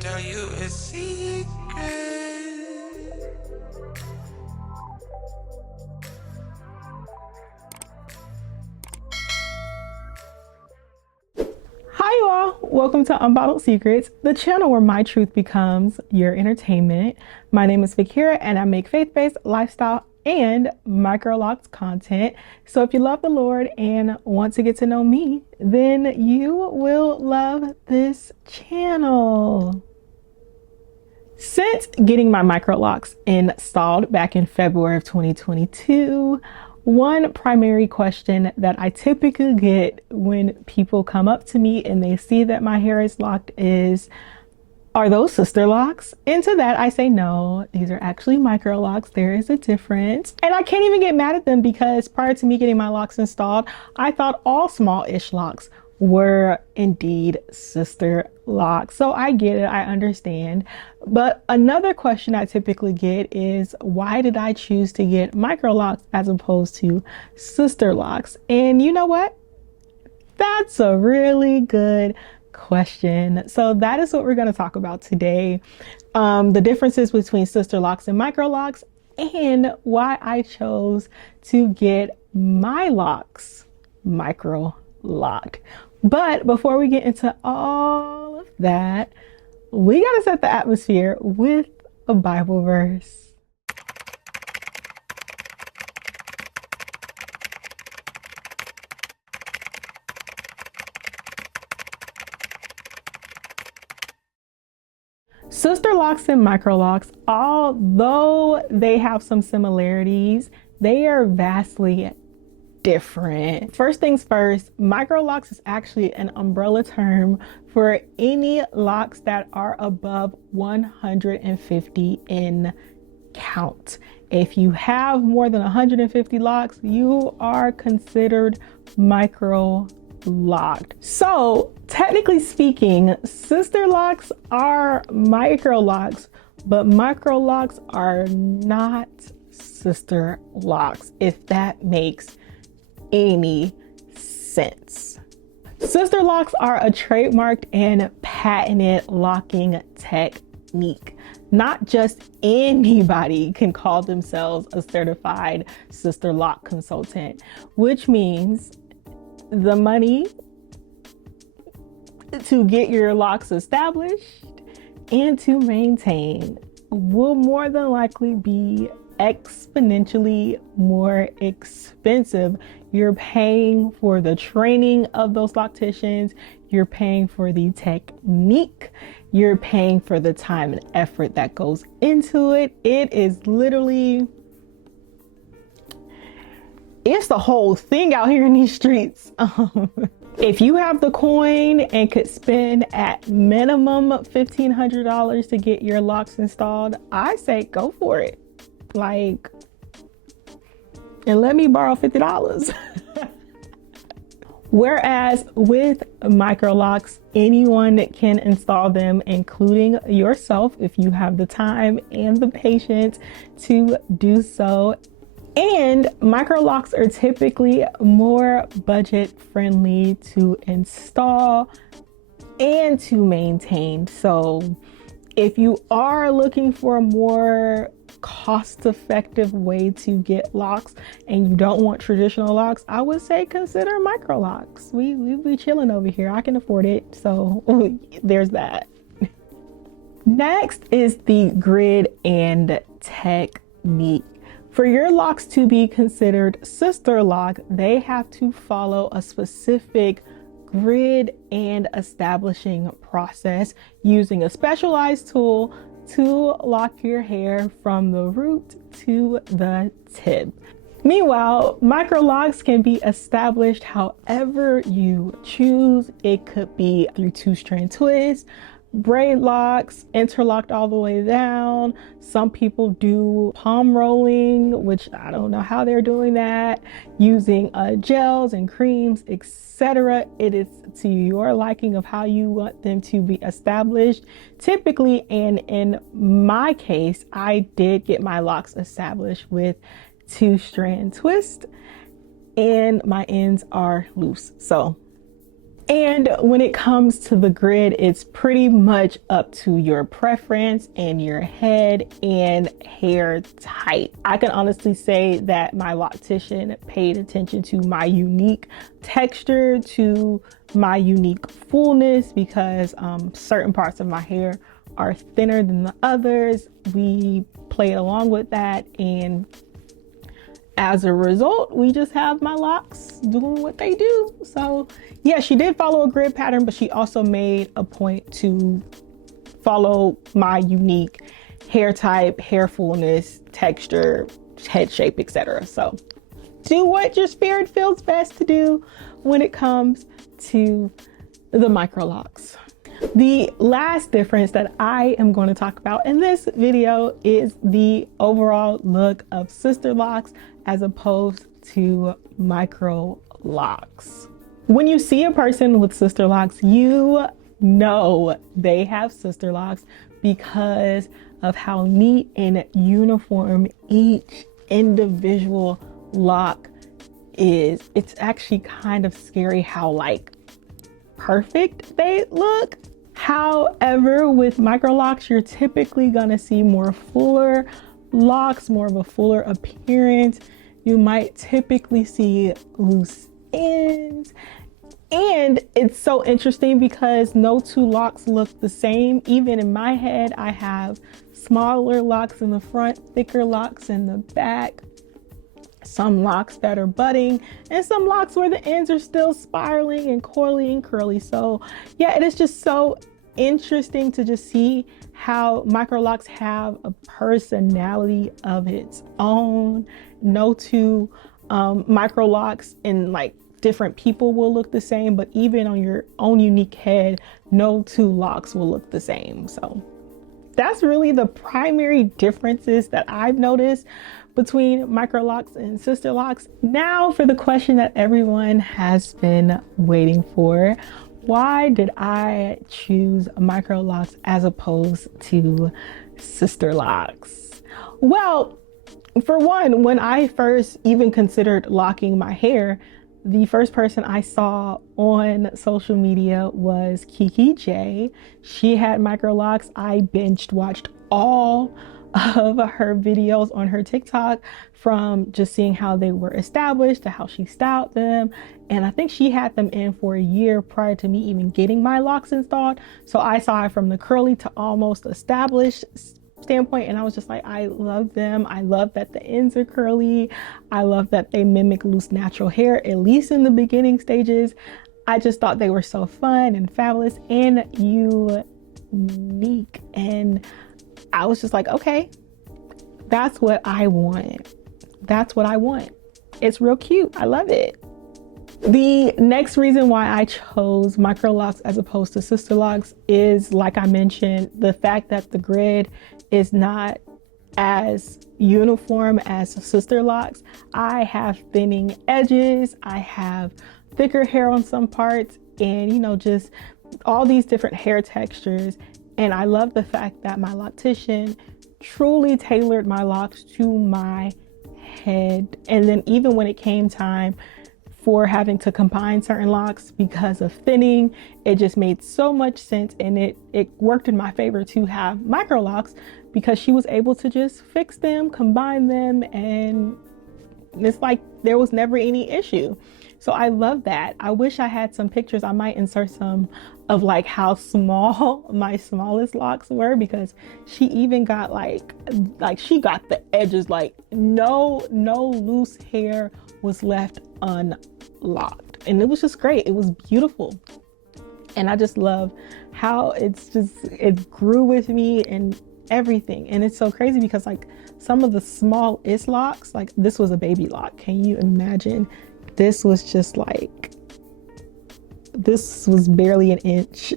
tell you a secret. Hi you all, welcome to Unbottled Secrets, the channel where my truth becomes your entertainment. My name is Fakira and I make faith-based lifestyle and microlocs content. So if you love the Lord and want to get to know me, then you will love this channel. Since getting my microlocs installed back in February of 2022, one primary question that I typically get when people come up to me and they see that my hair is locked is, are those sister locks? And to that I say no, these are actually microlocs. There is a difference. And I can't even get mad at them because prior to me getting my locks installed, I thought all small-ish locks were indeed sister locks. So I get it, I understand. But another question I typically get is, why did I choose to get microlocs as opposed to sister locks? And you know what? That's a really good question. So that is what we're going to talk about today. The differences between sister locks and microlocs, and why I chose to get my locks micro locked. But before we get into all of that, we got to set the atmosphere with a Bible verse. Sister locks and microlocs, although they have some similarities, they are vastly different. First things first, microlocs is actually an umbrella term for any locks that are above 150 in count. If you have more than 150 locks, you are considered micro locked. So technically speaking, sister locks are micro locks, but micro locks are not sister locks, if that makes any sense. Sister locks are a trademarked and patented locking technique. Not just anybody can call themselves a certified sister lock consultant, which means the money to get your locks established and to maintain will more than likely be exponentially more expensive. You're paying for the training of those locticians, you're paying for the technique, you're paying for the time and effort that goes into it. It is literally, it's the whole thing out here in these streets. If you have the coin and could spend at minimum $1,500 to get your locks installed, I say go for it. Like, and let me borrow $50. Whereas with microlocs, anyone can install them, including yourself, if you have the time and the patience to do so. And microlocs are typically more budget friendly to install and to maintain. So if you are looking for a more cost-effective way to get locks and you don't want traditional locks, I would say consider microlocs. We be chilling over here. I can afford it, so there's that. Next is the grid and technique. For your locks to be considered sister lock, they have to follow a specific grid and establishing process using a specialized tool to lock your hair from the root to the tip. Meanwhile, microlocs can be established however you choose. It could be through 2-strand twists, braid locks, interlocked all the way down. Some people do palm rolling, which I don't know how they're doing that, using gels and creams, etc. It is to your liking of how you want them to be established. Typically, and in my case, I did get my locks established with 2-strand twist and my ends are loose. So And when it comes to the grid, it's pretty much up to your preference and your head and hair type. I can honestly say that my loctician paid attention to my unique texture, to my unique fullness, because certain parts of my hair are thinner than the others. We played along with that, and as a result, we just have my locks doing what they do. So yeah, she did follow a grid pattern, but she also made a point to follow my unique hair type, hair fullness, texture, head shape, etc. So do what your spirit feels best to do when it comes to the Microlocs. The last difference that I am going to talk about in this video is the overall look of Sisterlocks as opposed to Microlocs. When you see a person with Sisterlocks, you know they have Sisterlocks because of how neat and uniform each individual lock is. It's actually kind of scary how like perfect they look. However, with Microlocs, you're typically gonna see more fuller locks, more of a fuller appearance. You might typically see loose ends. And it's so interesting because no two locks look the same. Even in my head, I have smaller locks in the front, thicker locks in the back, some locks that are budding, and some locks where the ends are still spiraling and coily and curly. So yeah, it is just so interesting to just see how Microlocs have a personality of its own. No two Microlocs in like different people will look the same, but even on your own unique head, no two locks will look the same. So that's really the primary differences that I've noticed between Microlocs and Sisterlocks. Now for the question that everyone has been waiting for. Why did I choose Microlocs as opposed to Sisterlocks? Well, for one, when I first even considered locking my hair, the first person I saw on social media was Kiki J. She had Microlocs. I binge watched all of her videos on her TikTok, from just seeing how they were established to how she styled them. And I think she had them in for a year prior to me even getting my locks installed. So I saw it from the curly to almost established standpoint, and I was just like, I love them. I love that the ends are curly. I love that they mimic loose natural hair, at least in the beginning stages. I just thought they were so fun and fabulous and unique. And I was just like, okay, that's what I want. That's what I want. It's real cute. I love it. The next reason why I chose Microlocs as opposed to Sisterlocks is, like I mentioned, the fact that the grid is not as uniform as Sisterlocks. I have thinning edges. I have thicker hair on some parts, and you know, just all these different hair textures. And I love the fact that my loctician truly tailored my locks to my head. And then even when it came time for having to combine certain locks because of thinning, it just made so much sense, and it worked in my favor to have Microlocs because she was able to just fix them, combine them, and it's like there was never any issue. So I love that. I wish I had some pictures. I might insert some of like how small my smallest locks were, because she even got like she got the edges, like no loose hair was left unlocked. And it was just great. It was beautiful. And I just love how it grew with me and everything. And it's so crazy because like some of the smallest locks, like this was a baby lock. Can you imagine? This was just like, this was barely an inch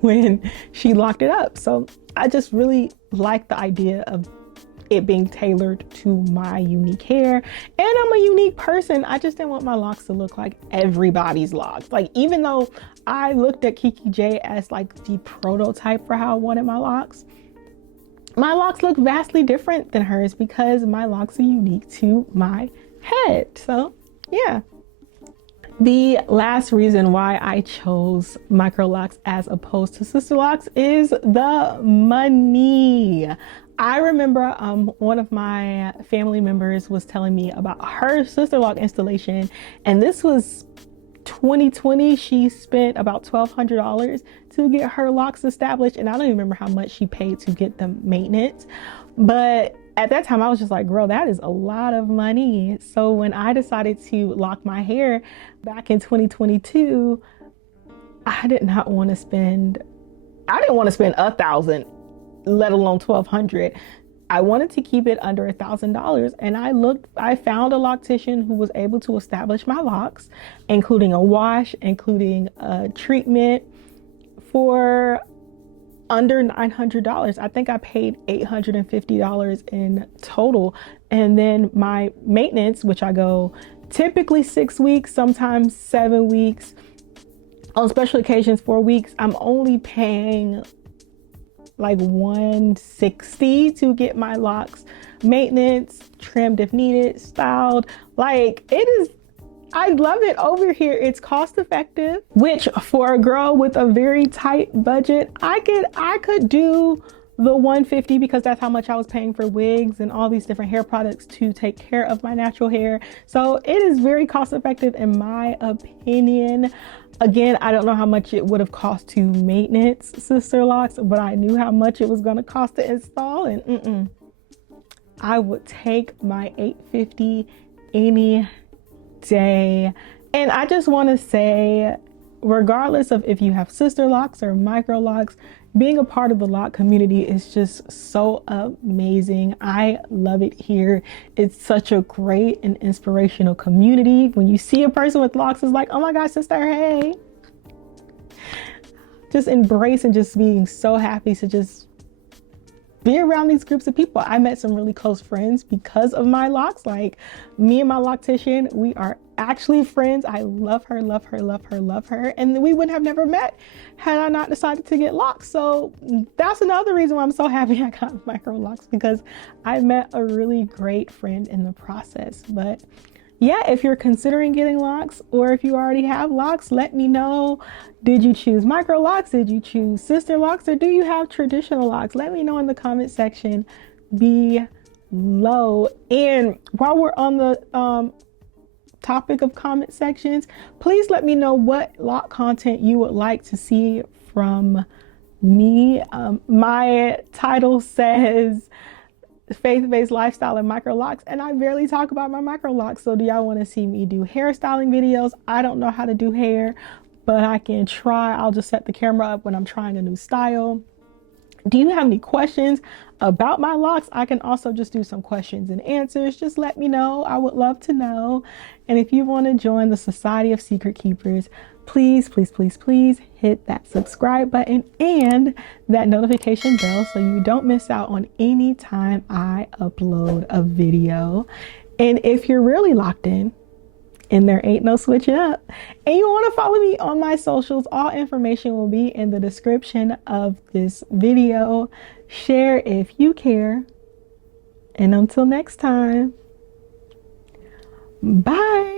when she locked it up. So I just really like the idea of it being tailored to my unique hair. And I'm a unique person. I just didn't want my locks to look like everybody's locks. Like, even though I looked at Kiki J as like the prototype for how I wanted my locks look vastly different than hers because my locks are unique to my head. So yeah. The last reason why I chose Microlocs as opposed to Sisterlocks is the money. I remember one of my family members was telling me about her Sisterlock installation, and this was 2020. She spent about $1,200 to get her locks established, and I don't even remember how much she paid to get the maintenance. But at that time, I was just like, girl, that is a lot of money. So when I decided to lock my hair back in 2022, I didn't want to spend $1,000, let alone 1,200. I wanted to keep it under $1,000, and I found a loctician who was able to establish my locks, including a wash, including a treatment, for under $900. I think I paid $850 in total. And then my maintenance, which I go typically 6 weeks, sometimes 7 weeks, on special occasions 4 weeks, I'm only paying like $160 to get my locks maintenance, trimmed if needed, styled. Like, it is, I love it over here. It's cost effective, which for a girl with a very tight budget, I could do the $150 because that's how much I was paying for wigs and all these different hair products to take care of my natural hair. So it is very cost effective in my opinion. Again, I don't know how much it would have cost to maintenance Sisterlocks, but I knew how much it was going to cost to install, and I would take my $850 any day. And I just want to say, regardless of if you have Sisterlocks or Microlocs, being a part of the lock community is just so amazing. I love it here. It's such a great and inspirational community. When you see a person with locks, it's like, oh my gosh, sister, hey. Just embrace and just being so happy to just be around these groups of people. I met some really close friends because of my locks. Like, me and my loctician, we are actually friends. I love her, love her, love her, love her. And we would have never met had I not decided to get locks. So that's another reason why I'm so happy I got Microlocs, because I met a really great friend in the process. But yeah, if you're considering getting locks, or if you already have locks, let me know. Did you choose Microlocs? Did you choose Sisterlocks? Or do you have traditional locks? Let me know in the comment section below. And while we're on the topic of comment sections, please let me know what lock content you would like to see from me. My title says faith-based lifestyle and microlocs, and I barely talk about my microlocs. So do y'all want to see me do hairstyling videos? I don't know how to do hair, but I can try. I'll just set the camera up when I'm trying a new style. Do you have any questions about my locks? I can also just do some questions and answers. Just let me know. I would love to know. And if you want to join the Society of Secret Keepers, please, please, please, please hit that subscribe button and that notification bell so you don't miss out on any time I upload a video. And if you're really locked in and there ain't no switching up, and you want to follow me on my socials, all information will be in the description of this video. Share if you care. And until next time, bye.